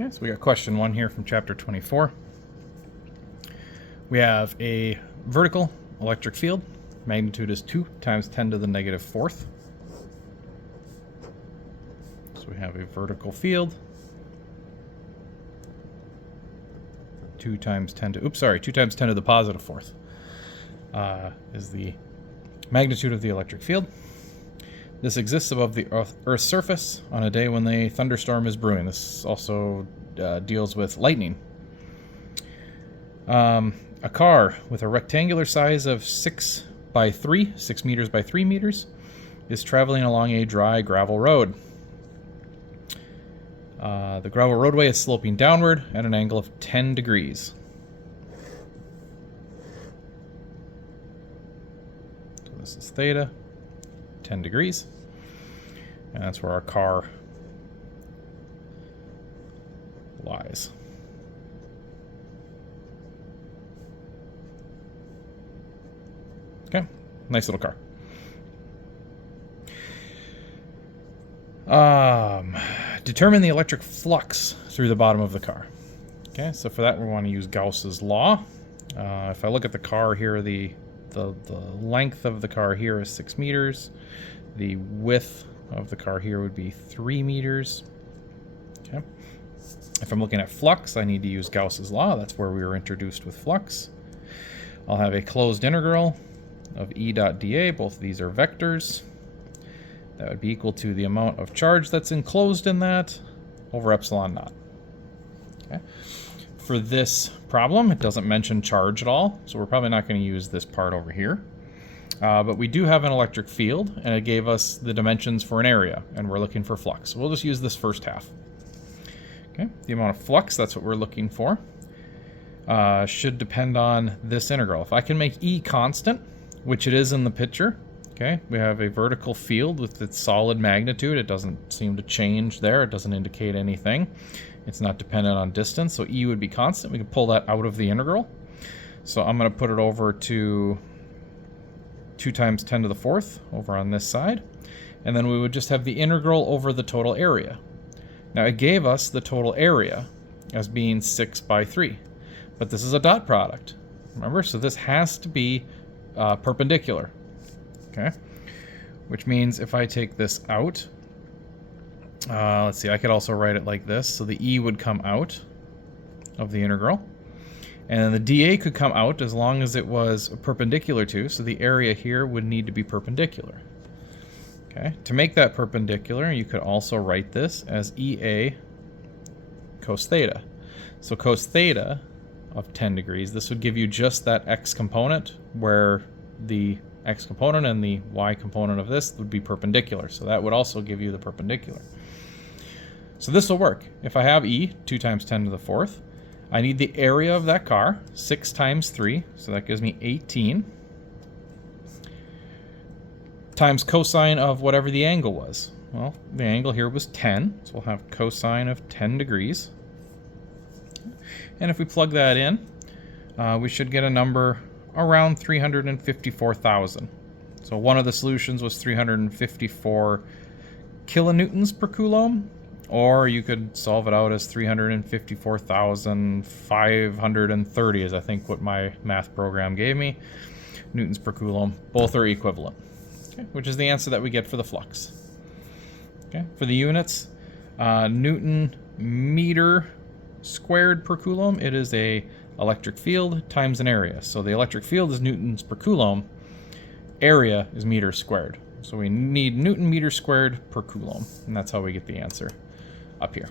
Okay, so we got question 1 here from chapter 24. We have a vertical electric field. Magnitude is 2 times 10 to the negative 4th. So we have a vertical field. 2 times 10 to, 2 times 10 to the positive 4th is the magnitude of the electric field. This exists above the Earth's surface on a day when the thunderstorm is brewing. This also deals with lightning. A car with a rectangular size of 6 meters by 3 meters, is traveling along a dry gravel road. The gravel roadway is sloping downward at an angle of 10 degrees. So this is theta, 10 degrees. And that's where our car lies. Okay, nice little car. Determine the electric flux through the bottom of the car. Okay, so for that we want to use Gauss's law. If I look at the car here, the length of the car here is 6 meters. The width of the car here would be 3 meters. Okay. If I'm looking at flux, I need to use Gauss's law. That's where we were introduced with flux. I'll have a closed integral of E dot dA. Both of these are vectors. That would be equal to the amount of charge that's enclosed in that over epsilon naught. Okay. For this problem, it doesn't mention charge at all, so we're probably not going to use this part over here. But we do have an electric field, and it gave us the dimensions for an area, and we're looking for flux. So we'll just use this first half. Okay, the amount of flux, that's what we're looking for, should depend on this integral. If I can make E constant, which it is in the picture, okay, we have a vertical field with its solid magnitude. It doesn't seem to change there. It doesn't indicate anything. It's not dependent on distance, so E would be constant. We can pull that out of the integral. So I'm going to put it over to 2 times 10 to the 4th over on this side. And then we would just have the integral over the total area. Now it gave us the total area as being 6 by 3. But this is a dot product. Remember? So this has to be perpendicular. Okay, which means if I take this out, let's see, I could also write it like this. So the E would come out of the integral. And the dA could come out as long as it was perpendicular to, so the area here would need to be perpendicular. Okay, to make that perpendicular, you could also write this as EA cos theta. So cos theta of 10 degrees, this would give you just that x component where the x component and the y component of this would be perpendicular. So that would also give you the perpendicular. So this will work. If I have E, 2 times 10 to the 4th, I need the area of that car, 6 times 3, so that gives me 18, times cosine of whatever the angle was. Well, the angle here was 10, so we'll have cosine of 10 degrees. And if we plug that in, we should get a number around 354,000. So one of the solutions was 354 kilonewtons per coulomb, or you could solve it out as 354,530 is I think what my math program gave me, newtons per coulomb. Both are equivalent, okay, which is the answer that we get for the flux. Okay, for the units, Newton meter squared per coulomb, it is a electric field times an area. So the electric field is newtons per coulomb, area is meters squared. So we need Newton meter squared per coulomb, and that's how we get the answer up here.